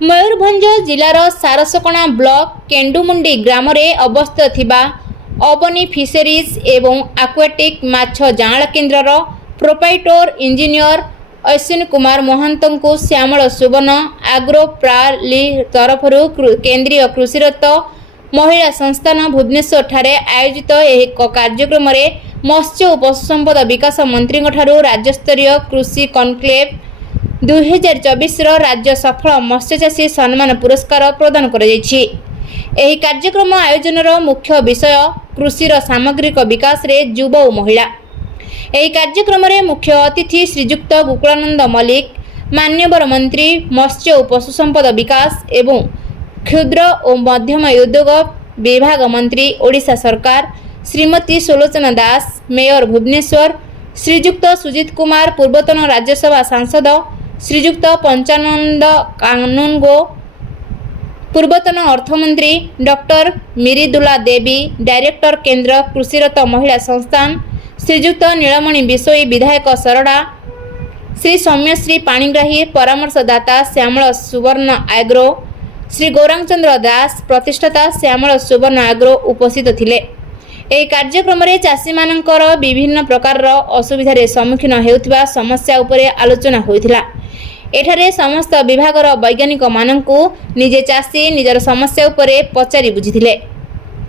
Mayurbhanj जिलार सारसकणा block केंडुमुंडी ग्राम अवस्थित थिबा Abani fisheries एवं आक्वाटिक माछ जांळ केन्द्रर प्रोप्राइटर इंजीनियर अश्विन कुमार महंत को श्यामल सुवर्ण आग्रो प्राली तरफ केंद्रीय कृषिरत महिला संस्थान भुवनेश्वर ठारे आयोजित एक कार्यक्रम में मत्स्य और पशुसंपद विकास मंत्री राज्यस्तरीय कृषि कॉन्क्लेव 2024 राज्य सफल मत्स्यचाषी सम्मान पुरस्कार प्रदान कर कार्यक्रम आयोजन मुख्य विषय कृषिर सामग्रिक विकास रे युवा और महिला। यह कार्यक्रम में मुख्य अतिथि श्रीजुक्त गोकुलानंद मल्लिक मान्यवर मंत्री मत्स्य और पशुसंपद विकास एवं क्षुद्र और मध्यम उद्योग विभाग मंत्री ओडिशा सरकार श्रीमती सुलोचना दास मेयर भुवनेश्वर श्रीजुक्त सुजित कुमार पूर्वतन राज्यसभा सांसद श्रीजुक्त पंचानंद कानूनगो पूर्वतन अर्थमंत्री डॉक्टर मिरिदुला देवी डायरेक्टर केंद्र कृषिरत महिला संस्थान श्रीजुक्त नीलमणि बिशोई विधायक सरड़ा श्री सौम्यश्री पाणिग्राही परामर्शदाता श्यामल सुवर्ण आग्रो श्री गौरांगचंद्र दास प्रतिष्ठाता श्यामल सुवर्ण आग्रो उपस्थित थिले। यह कार्यक्रम में चाषी मानकर विभिन्न प्रकार असुविधार सम्मुखीन हेउथिबा समस्या उपरे आलोचना होइथिला। एठारे समस्त विभागर वैज्ञानिक मानकु निजे चाषी निजर समस्या उपरे पचारि बुझिथिले।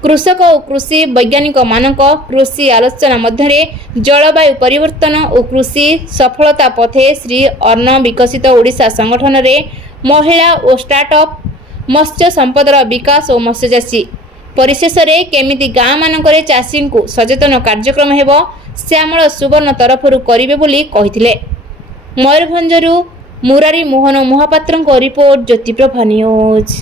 कृषक और कृषि वैज्ञानिक मानक कृषि आलोचना मध्य जलवायु परिवर्तन और कृषि सफलता पथे श्री अन्न विकसित ओडिशा संगठन रे महिला और स्टार्टअप मत्स्य संपदर विकास और मत्स्यचाषी परिशेष रे केमिति गाँ मानकरे चाषी को सचेतन कार्यक्रम हेबो श्यामल सुवर्ण तरफरु करिवे बोली कहिथिले। मयूरभंजरु मुरारी मोहन महापात्रଙ୍କ रिपोर्ट ज्योतिप्रभा न्यूज।